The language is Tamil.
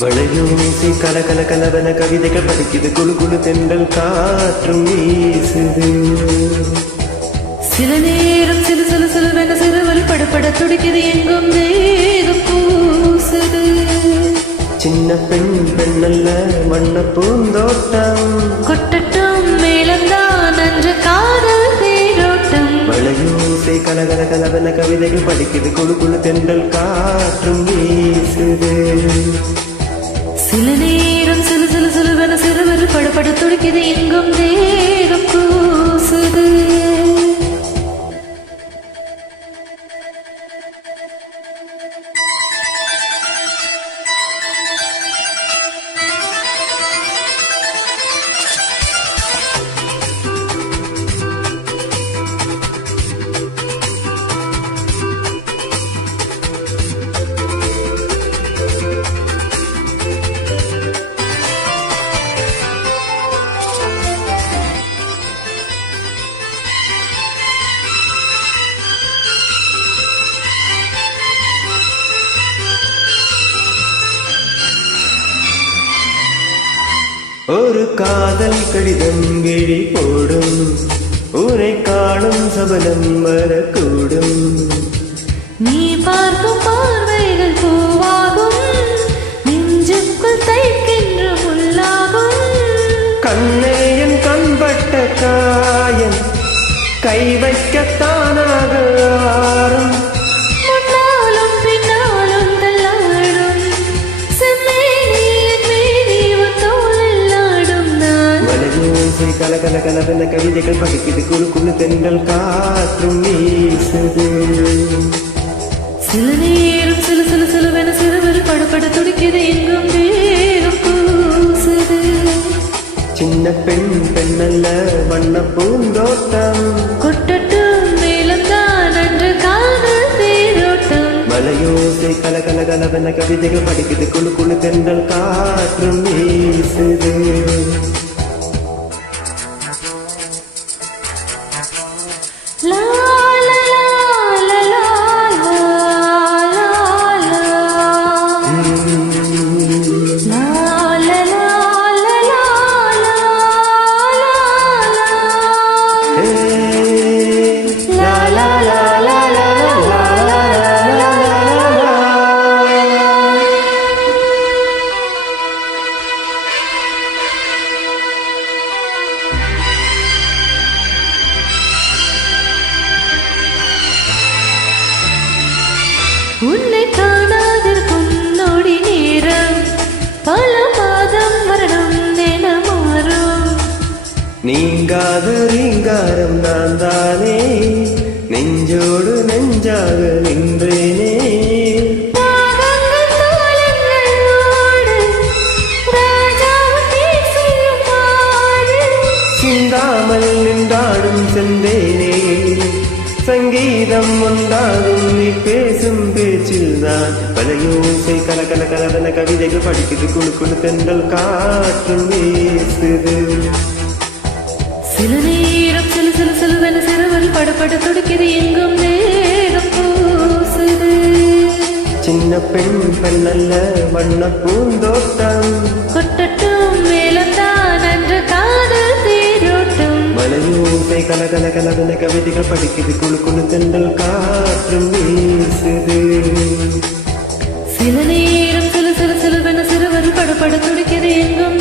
வளையோசை கல கல கலவன கவிதைகள் படிக்குது குழு குழு தென்றல் காற்றும் வீசுது. சில நேரம் சிலு சிலு சிலுவென சிறுவல் படப்பட துடிக்குது எங்கும் தேகம் பூசுது. சின்ன பெண் பெண்ணல்ல வண்ண பூந்தோட்டம் கொட்டட்டும் மேலம்தான் அன்று காதல் தேரோட்டம். வளையோசை கல கல கலவன கவிதைகள் படிக்குது குழு குழு தென்றல் காற்றும் வீசுது. சில நேரம் சிலு சிலு சிலுவென சிறுவல் படப்பட துடிக்குது எங்கும் தேகம் பூசுது. ஒரு காதல் கடிதம் விழி போடும் ஊரை காணும் சபலம் வரக்கூடும். நீ பார்க்கும் பார்வைகள் பூவாகும் நெஞ்சுக்குள் தைக்கின்ற முள்ளாகும். கண்ணேயன் கண்பட்ட காயம் கை வைக்கத்தானாக ஆறும். முன்னாலும் பின்னாலும் தள்ளாடும் செம்மேனியின் மேனிவன் தோளில் ஆடும் நான். வளையோசை கல கல கலவென கவிதைகள் படிக்குது குழு குழு தென்றல் காற்றும் வீசுது. சில நேரம் சிலு சிலு சிலுவென சிறுவல் படப்பட துடிக்குது எங்கும் தேகம் பூசுது. சின்ன பெண் பெண்ணல்ல வண்ண பூந்தோட்டம் கொட்டட்டும் மேலம்தான் அன்று காதல் தேரோட்டம். வளையோசை கல கல கலவென கவிதைகள் படிக்குது குழு குழு தென்றல் காற்றும் வீசுது. லா லா லா லா லா லா லா. லா லா லா லா லா லா. ஹே, லா லா லா லா லா லா லா லா லா. உன்னை காணாதிருக்கும் நொடி நேரம் பல மாதம் வருடம் என மாறும். நீங்காத ரீங்காரம் நான் தானே நெஞ்சோடு நெஞ்சாக நின்றேனே. பாதங்கள் தோளங்களோடு ராஜாவும் பேசியும் பாடு. சிந்தாமல் நின்றாடும் செந்தேனே சங்கீதம் உண்டாகும் நீ பேசும் பேச்சில் தான். வளையோசை கல கல கலவென கவிதைகள் படிக்குது குழு குழு தென்றல் காற்றும் வீசுது. சில நேரம் சிலு சிலு சிலுவென சிறுவல் படப்பட துடிக்குது எங்கும் தேகம் பூசுது. சின்ன பெண் பெண்ணல்ல வண்ண பூந்தோட்டம் கொட்டட்டும் மேலம்தான் அன்று காதல் தேரோட்டம். வளையோசை கல கல கலவென கவிதைகள் படிக்குது குழு குழு தென்றல் காற்றும் வீசுது. சில நேரம் சிலு சிலு சிலுவென சிறுவல் படப்பட துடிக்குது எங்கும்